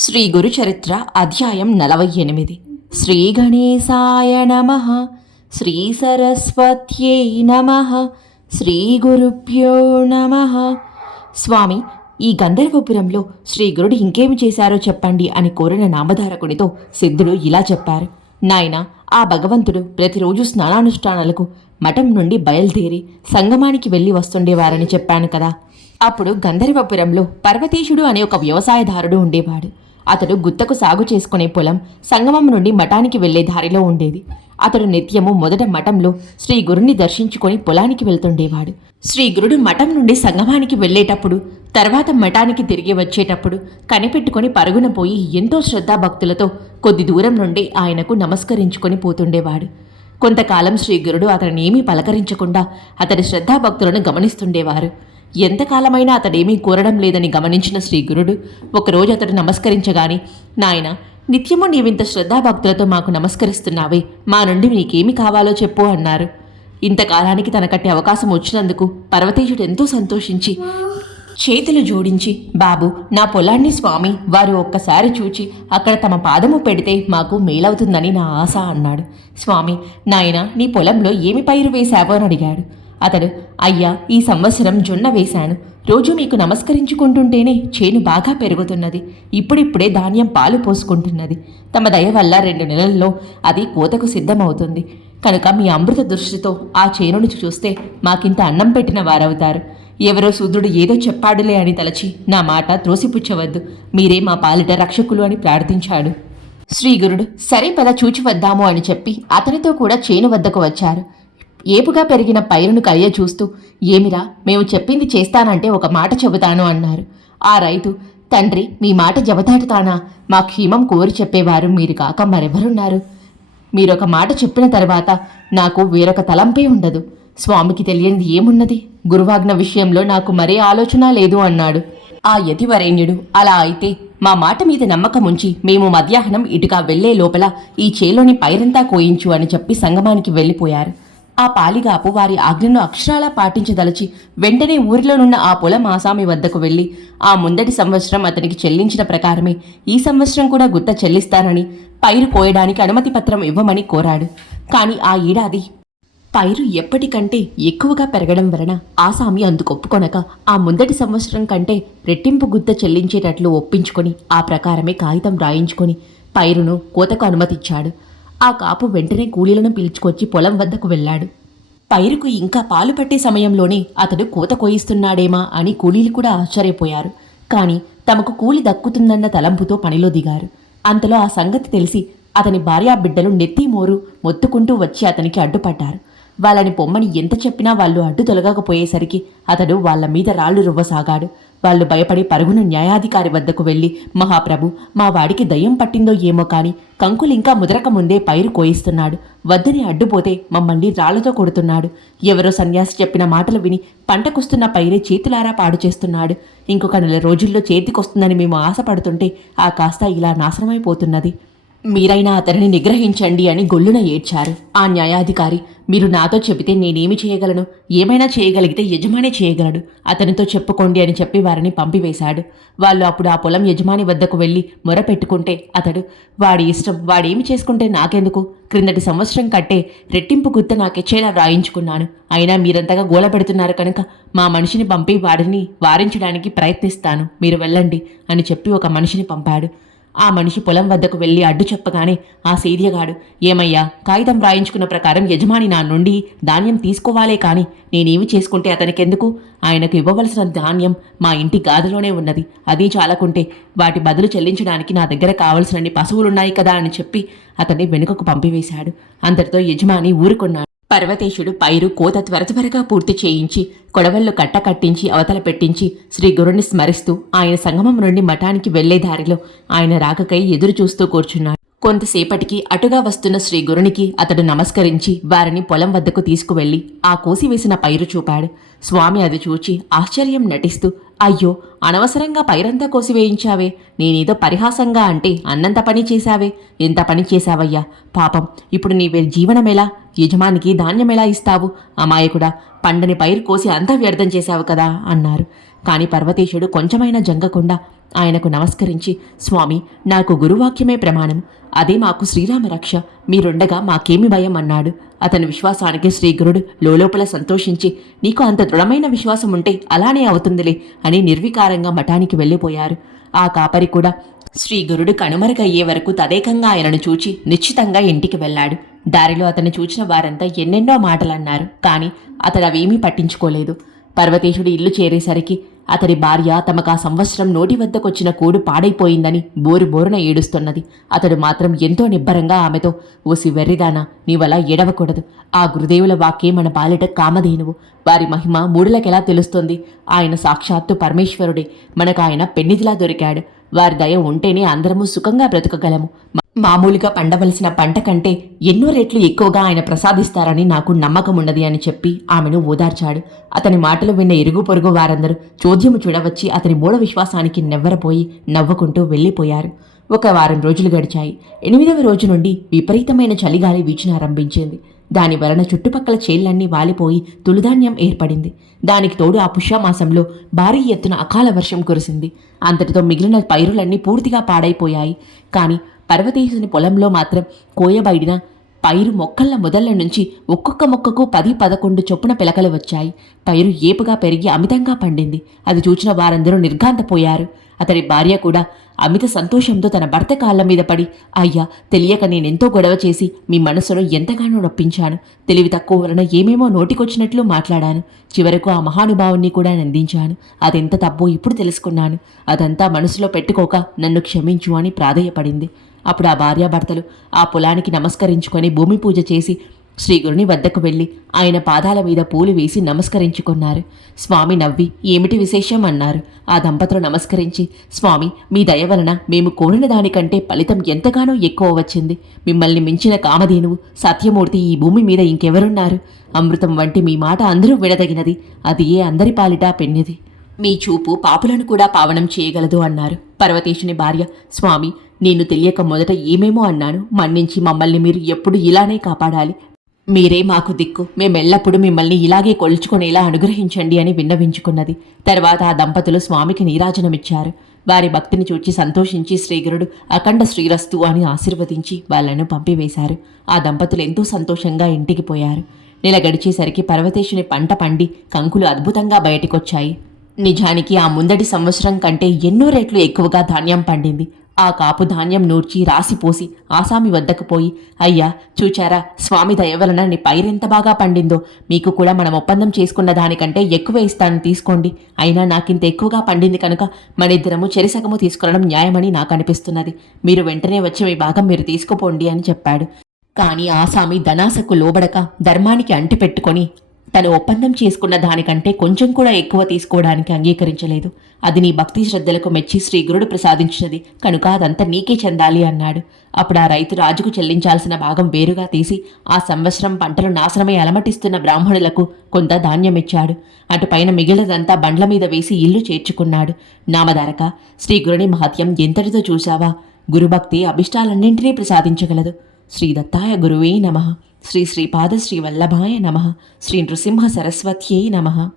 శ్రీ గురు చరిత్ర అధ్యాయం నలభై ఎనిమిది శ్రీ గణేశాయ నమ. శ్రీ సరస్వత్యై నమ. శ్రీ గురుభ్యో నమ. స్వామి ఈ గంధర్వపురంలో శ్రీ గురుడు ఇంకేమి చేశారో చెప్పండి అని కోరిన నామధారకునితో సిద్ధుడు ఇలా చెప్పారు. నాయన ఆ భగవంతుడు ప్రతిరోజు స్నానానుష్ఠానాలకు మఠం నుండి బయలుదేరి సంగమానికి వెళ్ళి వస్తుండేవారని చెప్పాను కదా. అప్పుడు గంధర్వపురంలో పర్వతీశుడు అనే ఒక వ్యవసాయదారుడు ఉండేవాడు. అతడు గుత్తకు సాగు చేసుకునే పొలం సంగమం నుండి మఠానికి వెళ్ళే దారిలో ఉండేది. అతడు నిత్యము మొదట మఠంలో శ్రీ గురుని దర్శించుకొని పొలానికి వెళ్తుండేవాడు. శ్రీ గురుడు మఠం నుండి సంగమానికి వెళ్ళేటప్పుడు తర్వాత మఠానికి తిరిగి వచ్చేటప్పుడు కనిపెట్టుకొని పరుగున పోయి ఎంతో శ్రద్ధాభక్తులతో కొద్ది దూరం నుండి ఆయనకు నమస్కరించుకొని పోతుండేవాడు. కొంతకాలం శ్రీ గురుడు అతనిని ఏమీ పలకరించకుండా అతడి శ్రద్ధాభక్తులను గమనిస్తుండేవారు. ఎంతకాలమైనా అతడేమీ కోరడం లేదని గమనించిన శ్రీగురుడు ఒకరోజు అతడు నమస్కరించగాని నాయన నిత్యము నీవింత శ్రద్ధాభక్తులతో మాకు నమస్కరిస్తున్నావే మా నుండి నీకేమి కావాలో చెప్పు అన్నారు. ఇంతకాలానికి తనకట్టి అవకాశం వచ్చినందుకు పర్వతేశుడు ఎంతో సంతోషించి చేతులు జోడించి బాబు నా పొలాన్ని స్వామి వారు ఒక్కసారి చూచి అక్కడ తమ పాదము పెడితే మాకు మేలవుతుందని నా ఆశ అన్నాడు. స్వామి నాయన నీ పొలంలో ఏమి పైరు వేశావో అని అడిగాడు. అతడు అయ్యా ఈ సంవత్సరం జొన్న వేశాను. రోజు మీకు నమస్కరించుకుంటుంటేనే చేను బాగా పెరుగుతున్నది. ఇప్పుడిప్పుడే ధాన్యం పాలు పోసుకుంటున్నది. తమ దయ వల్ల రెండు నెలల్లో అది కోతకు సిద్ధమవుతుంది. కనుక మీ అమృత దృష్టితో ఆ చేనును చూస్తే మాకింత అన్నం పెట్టిన వారవుతారు. ఎవరో శూద్రుడు ఏదో చెప్పాడులే అని తలచి నా మాట త్రోసిపుచ్చవద్దు. మీరే మా పాలిట రక్షకులు అని ప్రార్థించాడు. శ్రీగురుడు సరే పద చూచి వద్దాము అని చెప్పి అతనితో కూడా చేను వద్దకు వచ్చారు. ఏపుగా పెరిగిన పైరును కయ్య చూస్తూ ఏమిరా మేము చెప్పింది చేస్తానంటే ఒక మాట చెబుతాను అన్నారు. ఆ రైతు తండ్రి మీ మాట జబదాటుతానా మా క్షేమం కోరి చెప్పేవారు మీరు కాక మరెవరున్నారు? మీరొక మాట చెప్పిన తర్వాత నాకు వేరొక తలంపే ఉండదు. స్వామికి తెలియనిది ఏమున్నది? గురువాజ్ఞ విషయంలో నాకు మరే ఆలోచన లేదు అన్నాడు. ఆ యతివరేణ్యుడు అలా అయితే మా మాట మీద నమ్మకం ఉంచి మేము మధ్యాహ్నం ఇటుగా వెళ్ళే లోపల ఈ చేలోని పైరంతా కోయించు అని చెప్పి సంగమానికి వెళ్ళిపోయారు. ఆ పాలిగాపు వారి ఆజ్ఞను అక్షరాలా పాటించదలచి వెంటనే ఊరిలోనున్న ఆ పొలం ఆసామి వద్దకు వెళ్ళి ఆ ముందటి సంవత్సరం అతనికి చెల్లించిన ప్రకారమే ఈ సంవత్సరం కూడా గుత్త చెల్లిస్తానని పైరు కోయడానికి అనుమతి పత్రం ఇవ్వమని కోరాడు. కాని ఆ ఏడాది పైరు ఎప్పటికంటే ఎక్కువగా పెరగడం వలన ఆసామి అందుకు ఒప్పుకొనక ఆ ముందటి సంవత్సరం కంటే రెట్టింపు గుత్త చెల్లించేటట్లు ఒప్పించుకొని ఆ ప్రకారమే కాగితం రాయించుకొని పైరును కోతకు అనుమతిచ్చాడు. ఆ కాపు వెంటనే కూలీలను పిలుచుకొచ్చి పొలం వద్దకు వెళ్ళాడు. పైరుకు ఇంకా పాలు పట్టే సమయంలోనే అతడు కూత కోయిస్తున్నాడేమా అని కూలీలు కూడా ఆశ్చర్యపోయారు. కాని తమకు కూలి దక్కుతుందన్న తలంపుతో పనిలో దిగారు. అంతలో ఆ సంగతి తెలిసి అతని భార్యా బిడ్డలు నెత్తి మోరు మొత్తుకుంటూ వచ్చి అతనికి అడ్డుపడ్డారు. వాళ్ళని పొమ్మని ఎంత చెప్పినా వాళ్ళు అడ్డు తొలగకపోయేసరికి అతడు వాళ్ళ మీద రాళ్ళు రువ్వసాగాడు. వాళ్ళు భయపడి పరుగున న్యాయాధికారి వద్దకు వెళ్ళి మహాప్రభు మా వాడికి దయ్యం పట్టిందో ఏమో కాని కంకులింకా ముదరక ముందే పైరు కోయిస్తున్నాడు. వద్దని అడ్డుపోతే మమ్మల్ని రాళ్ళతో కొడుతున్నాడు. ఎవరో సన్యాసి చెప్పిన మాటలు విని పంటకొస్తున్న పైరే చేతులారా పాడు చేస్తున్నాడు. ఇంకొక నెల రోజుల్లో చేతికొస్తుందని మేము ఆశపడుతుంటే ఆ కాస్త ఇలా నాశనమైపోతున్నది. మీరైనా అతనిని నిగ్రహించండి అని గొల్లున ఏడ్చారు. ఆ న్యాయాధికారి మీరు నాతో చెబితే నేనేమి చేయగలను? ఏమైనా చేయగలిగితే యజమాని చేయగలడు. అతనితో చెప్పుకోండి అని చెప్పి వారిని పంపివేశాడు. వాళ్ళు అప్పుడు ఆ పొలం యజమాని వద్దకు వెళ్ళి మొరపెట్టుకుంటే అతడు వాడి ఇష్టం వాడేమి చేసుకుంటే నాకెందుకు? క్రిందటి సంవత్సరం కట్టే రెట్టింపు గుర్త నాకిచ్చేలా వ్రాయించుకున్నాను అయినా మీరంతగా గోల పెడుతున్నారు కనుక మా మనిషిని పంపి వాడిని వారించడానికి ప్రయత్నిస్తాను. మీరు వెళ్ళండి అని చెప్పి ఒక మనిషిని పంపాడు. ఆ మనిషి పొలం వద్దకు వెళ్ళి అడ్డు చెప్పగానే ఆ సేద్యగాడు ఏమయ్యా కాగితం రాయించుకున్న ప్రకారం యజమాని నా నుండి ధాన్యం తీసుకోవాలే కాని నేనేమి చేసుకుంటే అతనికెందుకు? ఆయనకు ఇవ్వవలసిన ధాన్యం మా ఇంటి గాదిలోనే ఉన్నది. అది చాలకుంటే వాటి బదులు చెల్లించడానికి నా దగ్గర కావలసినన్ని పశువులున్నాయి కదా అని చెప్పి అతన్ని వెనుకకు పంపివేశాడు. అంతటితో యజమాని ఊరుకున్నాడు. పర్వతేశుడు పైరు కోత త్వర త్వరగా పూర్తి చేయించి కొడవళ్ళు కట్ట కట్టించి అవతల పెట్టించి శ్రీ గురుని స్మరిస్తూ ఆయన సంగమం నుండి మఠానికి వెళ్ళే దారిలో ఆయన రాకకై ఎదురు చూస్తూ కూర్చున్నాడు. కొంతసేపటికి అటుగా వస్తున్న శ్రీ గురునికి అతడు నమస్కరించి వారిని పొలం వద్దకు తీసుకువెళ్ళి ఆ కోసివేసిన పైరు చూపాడు. స్వామి అది చూచి ఆశ్చర్యం నటిస్తూ అయ్యో అనవసరంగా పైరంతా కోసివేయించావే నేనేదో పరిహాసంగా అంటే అన్నంత పని చేశావే. ఎంత పని చేశావయ్యా. పాపం ఇప్పుడు నీ వే- జీవనమెలా యజమానికి ధాన్యమెలా ఇస్తావు? అమాయకుడా పండని పైరు కోసి అంతా వ్యర్థం చేశావు కదా అన్నారు. కాని పర్వతేశుడు కొంచెమైనా జంగకుండా ఆయనకు నమస్కరించి స్వామి నాకు గురువాక్యమే ప్రమాణం. అదే మాకు శ్రీరామ రక్ష. మీరుండగా మాకేమి భయం? అన్నాడు. అతని విశ్వాసానికి శ్రీగురుడు లోలోపల సంతోషించి నీకు అంత దృఢమైన విశ్వాసం ఉంటే అలానే అవుతుందిలే అని నిర్వికారంగా మఠానికి వెళ్ళిపోయారు. ఆ కాపరి కూడా శ్రీగురుడు కనుమరుగయ్యే వరకు తదేకంగా ఆయనను చూచి నిశ్చితంగా ఇంటికి వెళ్ళాడు. దారిలో అతను చూచిన వారంతా ఎన్నెన్నో మాటలన్నారు. కానీ అతడు అవేమీ పట్టించుకోలేదు. పర్వతేశుడి ఇల్లు చేరేసరికి అతడి భార్య తమకు ఆ సంవత్సరం నోటి వద్దకొచ్చిన కూడు పాడైపోయిందని బోరు బోరున ఏడుస్తున్నది. అతడు మాత్రం ఎంతో నిబ్బరంగా ఆమెతో ఓసి వెర్రిదానా నీవలా ఏడవకూడదు. ఆ గురుదేవుల వాక్యే మన పాలిట కామధేనువు. వారి మహిమ మూడులకెలా తెలుస్తుంది? ఆయన సాక్షాత్తు పరమేశ్వరుడే. మనకు ఆయన పెన్నిదిలా దొరికాడు. వారి దయ ఉంటేనే అందరము సుఖంగా బ్రతకగలము. మామూలుగా పండవలసిన పంట కంటే ఎన్నో రెట్లు ఎక్కువగా ఆయన ప్రసాదిస్తారని నాకు నమ్మకం ఉన్నది అని చెప్పి ఆమెను ఓదార్చాడు. అతని మాటలు విన్న ఇరుగు పొరుగు వారందరూ చోద్యము చూడవచ్చి అతని మూఢ విశ్వాసానికి నెవ్వరపోయి నవ్వుకుంటూ వెళ్ళిపోయారు. ఒక వారం రోజులు గడిచాయి. ఎనిమిదవ రోజు నుండి విపరీతమైన చలిగాలి వీచినారంభించింది దాని వలన చుట్టుపక్కల చేళ్ళన్నీ వాలిపోయి తులుధాన్యం ఏర్పడింది. దానికి తోడు ఆ పుష్యమాసంలో భారీ ఎత్తున అకాల వర్షం కురిసింది. అంతటితో మిగిలిన పైరులన్నీ పూర్తిగా పాడైపోయాయి. కానీ పర్వతేశుని పొలంలో మాత్రం కోయబడిన పైరు మొక్కల మొదళ్ళ నుంచి ఒక్కొక్క మొక్కకు పది పదకొండు చొప్పున పిలకలు వచ్చాయి. పైరు ఏపుగా పెరిగి అమితంగా పండింది. అది చూచిన వారందరూ నిర్ఘాంతపోయారు. అతడి భార్య కూడా అమిత సంతోషంతో తన భర్త కాళ్ళ మీద పడి అయ్యా తెలియక నేనెంతో గొడవ చేసి మీ మనసును ఎంతగానో నొప్పించాను. తెలివి తక్కువ వలన ఏమేమో నోటికొచ్చినట్లు మాట్లాడాను. చివరకు ఆ మహానుభావుణ్ణి కూడా నందించాను. అదెంత తప్పో ఇప్పుడు తెలుసుకున్నాను. అదంతా మనసులో పెట్టుకోక నన్ను క్షమించు అని ప్రాధేయపడింది. అప్పుడు ఆ భార్యాభర్తలు ఆ పొలానికి నమస్కరించుకొని భూమి పూజ చేసి శ్రీగురుని వద్దకు వెళ్ళి ఆయన పాదాల మీద పూలు వేసి నమస్కరించుకున్నారు. స్వామి నవ్వి ఏమిటి విశేషం? అన్నారు. ఆ దంపతులు నమస్కరించి స్వామి మీ దయ వలన మేము కోరిన దానికంటే ఫలితం ఎంతగానో ఎక్కువ వచ్చింది. మిమ్మల్ని మించిన కామధేనువు సత్యమూర్తి ఈ భూమి మీద ఇంకెవరున్నారు? అమృతం వంటి మీ మాట అందరూ విడదగినది అది ఏ అందరి పాలిటా పెన్నిది? మీ చూపు పాపులను కూడా పావనం చేయగలదు అన్నారు. పర్వతేశుని భార్య స్వామి నేను తెలియక మొదట ఏమేమో అన్నాను. మన్నించి మమ్మల్ని మీరు ఎప్పుడు ఇలానే కాపాడాలి. మీరే మాకు దిక్కు. మేమెల్లప్పుడూ మిమ్మల్ని ఇలాగే కొలుచుకునేలా అనుగ్రహించండి అని విన్నవించుకున్నది. తర్వాత ఆ దంపతులు స్వామికి నీరాజనమిచ్చారు. వారి భక్తిని చూచి సంతోషించి శ్రీగురుడు అఖండ శ్రీరస్తు అని ఆశీర్వదించి వాళ్ళను పంపివేశారు. ఆ దంపతులు ఎంతో సంతోషంగా ఇంటికి పోయారు. నెల గడిచేసరికి పర్వతేశుని పంట పండి కంకులు అద్భుతంగా బయటికొచ్చాయి. నిజానికి ఆ ముందటి సంవత్సరం కంటే ఎన్నో రెట్లు ఎక్కువగా ధాన్యం పండింది. ఆ కాపు ధాన్యం నూర్చి రాసిపోసి ఆసామి వద్దకు పోయి అయ్యా చూచారా స్వామి దయవలన నీ పైరెంత బాగా పండిందో. మీకు కూడా మనం ఒప్పందం చేసుకున్న దానికంటే ఎక్కువ ఇస్తాను తీసుకోండి. అయినా నాకింత ఎక్కువగా పండింది కనుక మనిద్దరము చెరిసగము తీసుకునడం న్యాయమని నాకు అనిపిస్తున్నది. మీరు వెంటనే వచ్చి మీ భాగం మీరు తీసుకుపోండి అని చెప్పాడు. కానీ ఆసామి ధనాసకు లోబడక ధర్మానికి అంటిపెట్టుకొని తను ఒప్పందం చేసుకున్న దానికంటే కొంచెం కూడా ఎక్కువ తీసుకోవడానికి అంగీకరించలేదు. అది నీ భక్తి శ్రద్ధలకు మెచ్చి శ్రీగురుడు ప్రసాదించినది. కనుక అదంతా నీకే చెందాలి అన్నాడు. అప్పుడు ఆ రైతు రాజుకు చెల్లించాల్సిన భాగం వేరుగా తీసి ఆ సంవత్సరం పంటలు నాశనమై అలమటిస్తున్న బ్రాహ్మణులకు కొంత ధాన్యమిచ్చాడు. అటుపైన మిగిలినదంతా బండ్ల మీద వేసి ఇల్లు చేర్చుకున్నాడు. నామధారక శ్రీగురుని మహత్యం ఎంతటితో చూశావా? గురుభక్తి అభిష్టాలన్నింటినీ ప్రసాదించగలదు. శ్రీ దత్తాయ గురువే నమః. శ్రీ శ్రీ పాదశ్రీ వల్లభాయ నమ. శ్రీ నృసింహ సరస్వత్యై నమ.